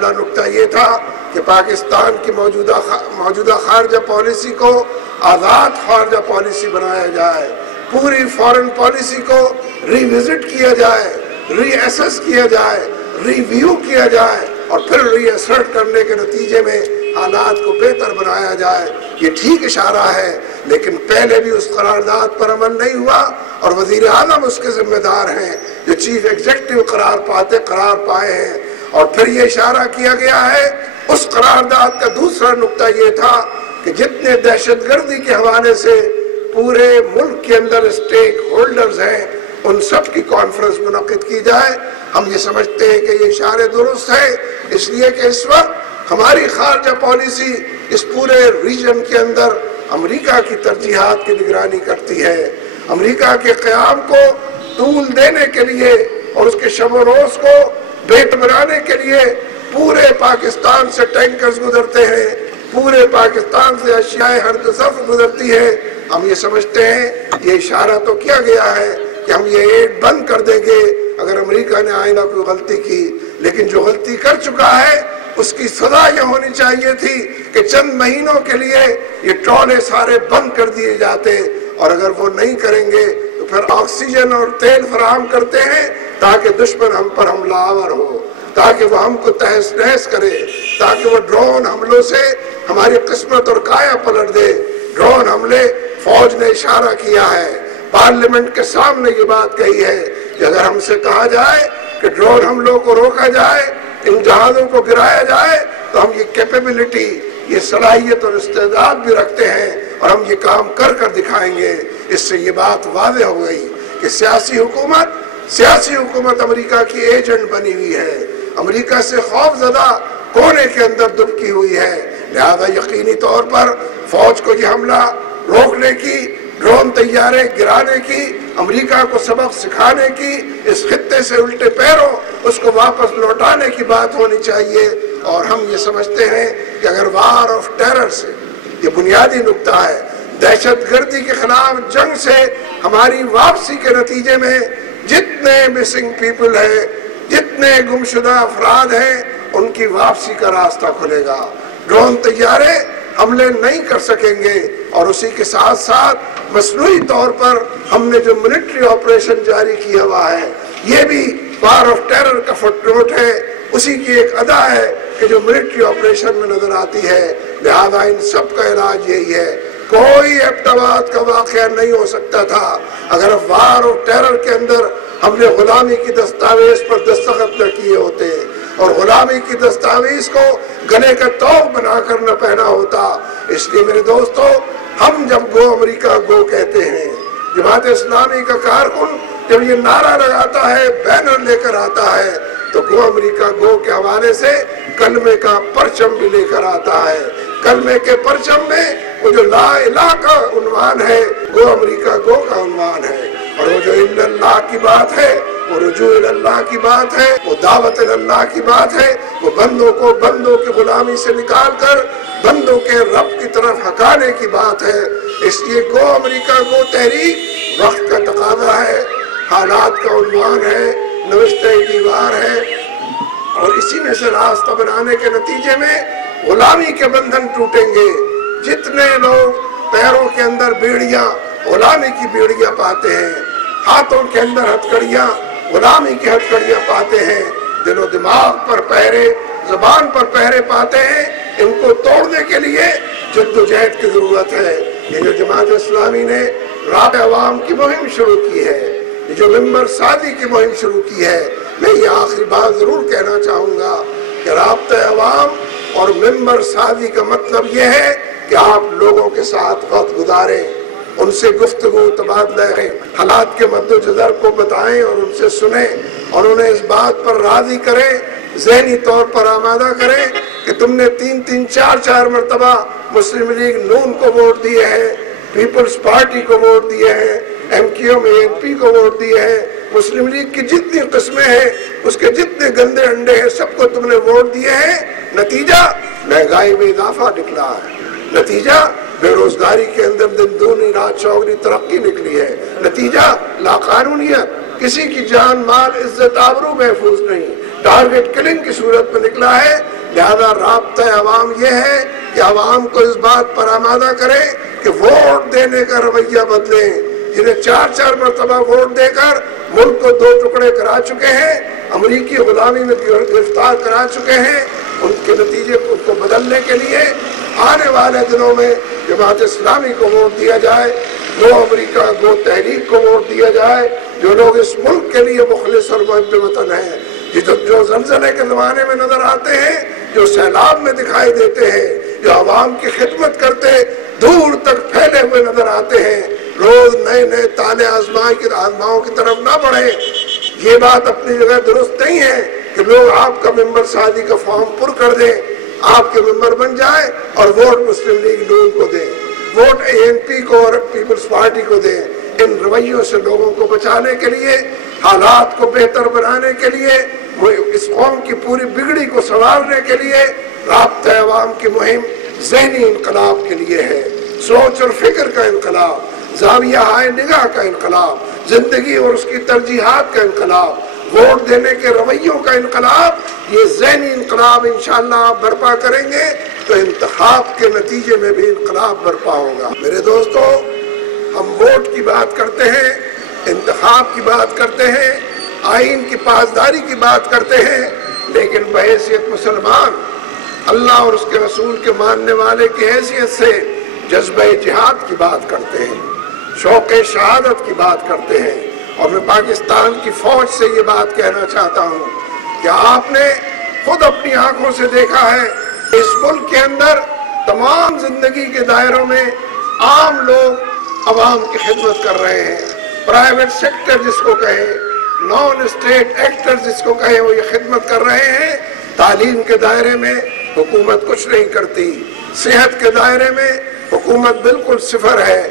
پہلا نقطہ یہ تھا کہ پاکستان کی موجودہ خارجہ پالیسی کو آزاد خارجہ پالیسی بنایا جائے، پوری فارن پالیسی کو ری وزٹ کیا جائے، ری ایسس کیا جائے، ریویو کیا جائے، اور پھر ری ایسرٹ کرنے کے نتیجے میں حالات کو بہتر بنایا جائے۔ یہ ٹھیک اشارہ ہے، لیکن پہلے بھی اس قرارداد پر عمل نہیں ہوا، اور وزیر اعظم اس کے ذمہ دار ہیں جو چیف ایگزیکٹو قرار پائے ہیں۔ اور پھر یہ اشارہ کیا گیا ہے، اس قرارداد کا دوسرا نقطہ یہ تھا کہ جتنے دہشت گردی کے حوالے سے پورے ملک کے اندر اسٹیک ہولڈرز ہیں، ان سب کی کانفرنس منعقد کی جائے۔ ہم یہ سمجھتے ہیں کہ یہ اشارے درست ہے، اس لیے کہ اس وقت ہماری خارجہ پالیسی اس پورے ریجن کے اندر امریکہ کی ترجیحات کی نگرانی کرتی ہے۔ امریکہ کے قیام کو طول دینے کے لیے اور اس کے شب و روز کو بہتر بنانے کے لیے پورے پاکستان سے ٹینکرز گزرتے ہیں، پورے پاکستان سے اشیاء ہر سفر گزرتی ہے۔ ہم یہ سمجھتے ہیں یہ اشارہ تو کیا گیا ہے کہ ہم یہ ایڈ بند کر دیں گے اگر امریکہ نے آئندہ کوئی غلطی کی، لیکن جو غلطی کر چکا ہے اس کی سزا یہ ہونی چاہیے تھی کہ چند مہینوں کے لیے یہ ٹرولے سارے بند کر دیے جاتے، اور اگر وہ نہیں کریں گے تو پھر آکسیجن اور تیل فراہم کرتے ہیں تاکہ دشمن ہم پر حملہ آور ہو، تاکہ وہ ہم کو تہس نہس کرے، تاکہ وہ ڈرون حملوں سے ہماری قسمت اور کایا پلٹ دے۔ ڈرون حملے فوج نے اشارہ کیا ہے، پارلیمنٹ کے سامنے یہ بات کہی ہے کہ اگر ہم سے کہا جائے کہ ڈرون حملوں کو روکا جائے، ان جہازوں کو گرایا جائے، تو ہم یہ کیپیبلٹی، یہ صلاحیت اور استعداد بھی رکھتے ہیں، اور ہم یہ کام کر کر دکھائیں گے۔ اس سے یہ بات واضح ہو گئی کہ سیاسی حکومت امریکہ کی ایجنٹ بنی ہوئی ہے، امریکہ سے خوف زدہ کونے کے اندر دبکی ہوئی ہے، لہذا یقینی طور پر فوج کو یہ حملہ روکنے کی، ڈرون طیارے گرانے کی، امریکہ کو سبق سکھانے کی، اس خطے سے الٹے پیروں اس کو واپس لوٹانے کی بات ہونی چاہیے۔ اور ہم یہ سمجھتے ہیں کہ اگر وار آف ٹیرر سے، یہ بنیادی نقطہ ہے، دہشت گردی کے خلاف جنگ سے ہماری واپسی کے نتیجے میں جتنے مسنگ پیپل ہیں، جتنے گمشدہ افراد ہیں، ان کی واپسی کا راستہ کھلے گا۔ ڈرون طیارے حملے نہیں کر سکیں گے، اور اسی کے ساتھ ساتھ مصنوعی طور پر ہم نے جو ملٹری آپریشن جاری کیا ہوا ہے، یہ بھی وار آف ٹیرر کا فٹ نوٹ ہے، اسی کی ایک ادا ہے کہ جو ملٹری آپریشن میں نظر آتی ہے۔ لہذا ان سب کا علاج یہی ہے، کوئی ابتباد کا واقعہ نہیں ہو سکتا تھا اگر وار آف ٹیرر کے اندر ہم نے غلامی کی دستاویز پر دستخط نہ کیے ہوتے، اور غلامی کی دستاویز کو گلے کا توق بنا کر نہ پہنا ہوتا۔ اس لیے میرے دوستو، ہم جب گو امریکہ گو کہتے ہیں، جماعت اسلامی کا کارکن جب یہ نعرہ لگاتا ہے، بینر لے کر آتا ہے، تو گو امریکہ گو کے حوالے سے کلمے کا پرچم بھی لے کر آتا ہے۔ کلمے کے پرچم میں وہ جو لا الہ کا عنوان ہے، گو امریکہ گو کا عنوان ہے، اور وہ جو الا اللہ کی بات ہے، وہ رجوع اللہ کی بات ہے، وہ دعوت اللہ کی بات ہے، وہ بندوں کو بندوں کی غلامی سے نکال کر بندوں کے رب کی طرف ہکانے کی بات ہے۔ اس لیے گو امریکہ گو تحریک وقت کا تقاضا ہے، حالات کا عنوان ہے، نوشتہ دیوار ہے، اور اسی میں سے راستہ بنانے کے نتیجے میں غلامی کے بندھن ٹوٹیں گے۔ جتنے لوگ پیروں کے اندر بیڑیاں، غلامی کی بیڑیاں پاتے ہیں، ہاتھوں کے اندر ہتھکڑیاں، غلامی کی ہتھکڑیاں پاتے ہیں، دل و دماغ پر پہرے، زبان پر پہرے پاتے ہیں، ان کو توڑنے کے لیے جد و جہد کی ضرورت ہے۔ یہ جو جماعت اسلامی نے رابطہ عوام کی مہم شروع کی ہے، یہ جو ممبر سازی کی مہم شروع کی ہے، میں یہ آخری بات ضرور کہنا چاہوں گا کہ رابطہ عوام اور ممبر سازی کا مطلب یہ ہے کہ آپ لوگوں کے ساتھ وقت گزاریں، ان سے گفتگو تبادلہ کریں، حالات کے مد و جزر کو بتائیں اور ان سے سنیں، اور انہیں اس بات پر راضی کریں، ذہنی طور پر آمادہ کریں کہ تم نے تین چار مرتبہ مسلم لیگ نون کو ووٹ دیے ہیں، پیپلز پارٹی کو ووٹ دیے ہیں، ایم کیو میں ایم پی کو ووٹ دیے ہیں، مسلم لیگ کی جتنی قسمیں ہیں، اس کے جتنے گندے انڈے ہیں، سب کو تم نے ووٹ دیے ہیں۔ نتیجہ مہنگائی میں اضافہ نکلا ہے، نتیجہ بے روزگاری کے اندر دن دگنی رات چوگنی ترقی نکلی ہے، نتیجہ لاقانونیت، کسی کی جان مال عزت آبرو محفوظ نہیں، ٹارگٹ کلنگ کی صورت میں نکلا ہے۔ لہذا رابطہ عوام یہ ہے کہ عوام کو اس بات پر آمادہ کریں کہ ووٹ دینے کا رویہ بدلیں۔ جنہیں 4 مرتبہ ووٹ دے کر ملک کو 2 ٹکڑے کرا چکے ہیں، امریکی غلامی میں گرفتار کرا چکے ہیں، ان کے نتیجے کو بدلنے کے لیے آنے والے دنوں میں جماعت اسلامی کو ووٹ دیا جائے، گو امریکہ گو تحریک کو ووٹ دیا جائے، جو لوگ اس ملک کے لیے مخلص اور محب وطن ہیں، جو زلزلے کے زمانے میں نظر آتے ہیں، جو سیلاب میں دکھائی دیتے ہیں، جو عوام کی خدمت کرتے دور تک پھیلے ہوئے نظر آتے ہیں، روز نئے نئے تانے آزماؤں کی طرف نہ بڑھیں۔ یہ بات اپنی جگہ درست نہیں ہے کہ لوگ آپ کا ممبر سازی کا فارم پر کر دیں، آپ کے ممبر بن جائیں اور ووٹ مسلم لیگ نون کو دیں، ووٹ ANP کو اور پیپلز پارٹی کو دیں۔ ان رویوں سے لوگوں کو بچانے کے لیے، حالات کو بہتر بنانے کے لیے، اس قوم کی پوری بگڑی کو سنوارنے کے لیے رابطہ عوام کی مہم ذہنی انقلاب کے لیے ہے، سوچ اور فکر کا انقلاب، زاویہ ہائے نگاہ کا انقلاب، زندگی اور اس کی ترجیحات کا انقلاب، ووٹ دینے کے رویوں کا انقلاب۔ یہ ذہنی انقلاب انشاءاللہ آپ برپا کریں گے تو انتخاب کے نتیجے میں بھی انقلاب برپا ہوگا۔ میرے دوستو، ہم ووٹ کی بات کرتے ہیں، انتخاب کی بات کرتے ہیں، آئین کی پاسداری کی بات کرتے ہیں، لیکن بحیثیت مسلمان اللہ اور اس کے رسول کے ماننے والے کی حیثیت سے جذبہ جہاد کی بات کرتے ہیں، شوق شہادت کی بات کرتے ہیں۔ اور میں پاکستان کی فوج سے یہ بات کہنا چاہتا ہوں کہ آپ نے خود اپنی آنکھوں سے دیکھا ہے اس ملک کے اندر تمام زندگی کے دائروں میں عام لوگ عوام کی خدمت کر رہے ہیں، پرائیویٹ سیکٹر جس کو کہیں، نان اسٹیٹ ایکٹر جس کو کہیں، وہ یہ خدمت کر رہے ہیں۔ تعلیم کے دائرے میں حکومت کچھ نہیں کرتی، صحت کے دائرے میں حکومت بالکل صفر ہے،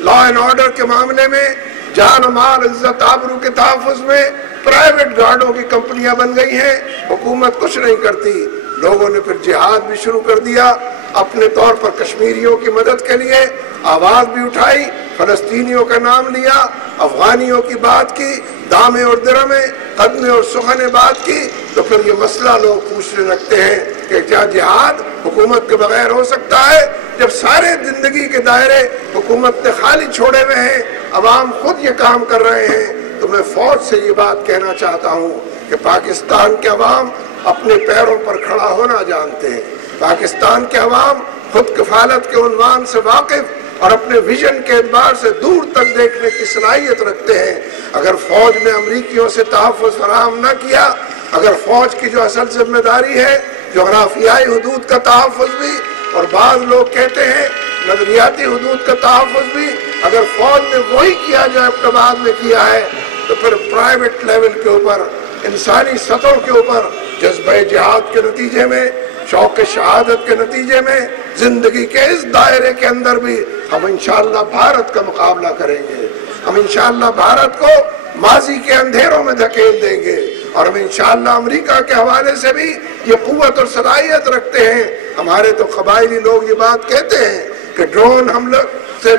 لا اینڈ آرڈر کے معاملے میں، جان و مال عزت آبرو کے تحفظ میں پرائیویٹ گارڈوں کی کمپنیاں بن گئی ہیں، حکومت کچھ نہیں کرتی۔ لوگوں نے پھر جہاد بھی شروع کر دیا، اپنے طور پر کشمیریوں کی مدد کے لیے آواز بھی اٹھائی، فلسطینیوں کا نام لیا، افغانیوں کی بات کی، دامے اور درمے، قدمے اور سخنے بات کی، تو پھر یہ مسئلہ لوگ پوچھنے لگتے ہیں کہ کیا جہاد حکومت کے بغیر ہو سکتا ہے؟ جب سارے زندگی کے دائرے حکومت نے خالی چھوڑے ہوئے ہیں، عوام خود یہ کام کر رہے ہیں، تو میں فوج سے یہ بات کہنا چاہتا ہوں کہ پاکستان کے عوام اپنے پیروں پر کھڑا ہونا جانتے ہیں، پاکستان کے عوام خود کفالت کے عنوان سے واقف اور اپنے ویژن کے اعتبار سے دور تک دیکھنے کی صلاحیت رکھتے ہیں۔ اگر فوج نے امریکیوں سے تحفظ فراہم نہ کیا، اگر فوج کی جو اصل ذمہ داری ہے جغرافیائی حدود کا تحفظ بھی، اور بعض لوگ کہتے ہیں نظریاتی حدود کا تحفظ بھی، اگر فوج نے وہی کیا جو ابتداء میں کیا ہے، تو پھر پرائیویٹ لیول کے اوپر، انسانی سطحوں کے اوپر جذبہ جہاد کے نتیجے میں، شوق شہادت کے نتیجے میں، زندگی کے اس دائرے کے اندر بھی ہم انشاءاللہ بھارت کا مقابلہ کریں گے، ہم انشاءاللہ بھارت کو ماضی کے اندھیروں میں دھکیل دیں گے، اور ہم انشاءاللہ امریکہ کے حوالے سے بھی یہ قوت اور صلاحیت رکھتے ہیں۔ ہمارے تو قبائلی لوگ یہ بات کہتے ہیں کہ ڈرون حملے سے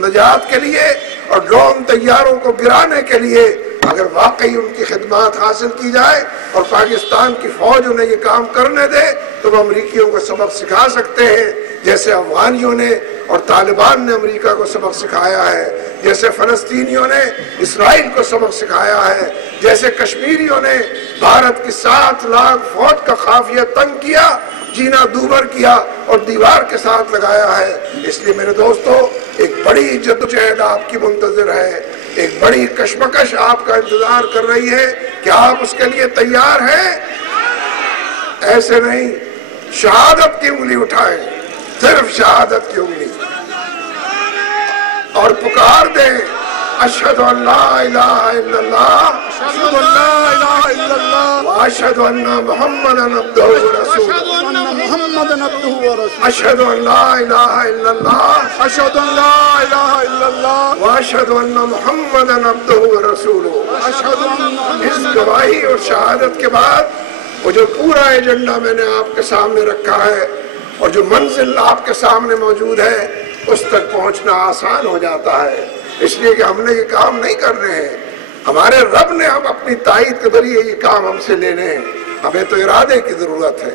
نجات کے لیے اور ڈرون طیاروں کو گرانے کے لیے اگر واقعی ان کی خدمات حاصل کی جائے اور پاکستان کی فوج انہیں یہ کام کرنے دے تو وہ امریکیوں کو سبق سکھا سکتے ہیں، جیسے افغانیوں نے اور طالبان نے امریکہ کو سبق سکھایا ہے، جیسے فلسطینیوں نے اسرائیل کو سبق سکھایا ہے، جیسے کشمیریوں نے بھارت کی 7 لاکھ فوج کا قافیہ تنگ کیا، جینا دوبر کیا اور دیوار کے ساتھ لگایا ہے۔ اس لیے میرے دوستو، ایک بڑی جدوجہد آپ کی منتظر ہے، ایک بڑی کشمکش آپ کا انتظار کر رہی ہے کہ آپ اس کے لیے تیار ہیں؟ ایسے نہیں، شہادت کی انگلی اٹھائیں، صرف شہادت کی انگلی، اور پکار دیں اشہد ان لا الہ الا اللہ اشہد ان لا الہ الا اللہ واشہد ان محمدا عبدہ ورسولہ اشہد ان لا الہ الا اللہ اشہد ان لا الہ الا اللہ واشہد ان محمدا عبدہ ورسولہ۔ اس گواہی اور شہادت کے بعد وہ جو پورا ایجنڈا میں نے آپ کے سامنے رکھا ہے اور جو منزل آپ کے سامنے موجود ہے، اس تک پہنچنا آسان ہو جاتا ہے، اس لیے کہ ہم نے یہ کام نہیں کرنے ہیں، ہمارے رب نے ہم اپنی تائید کے ذریعے یہ کام ہم سے لینے ہیں، ہمیں تو ارادے کی ضرورت ہے۔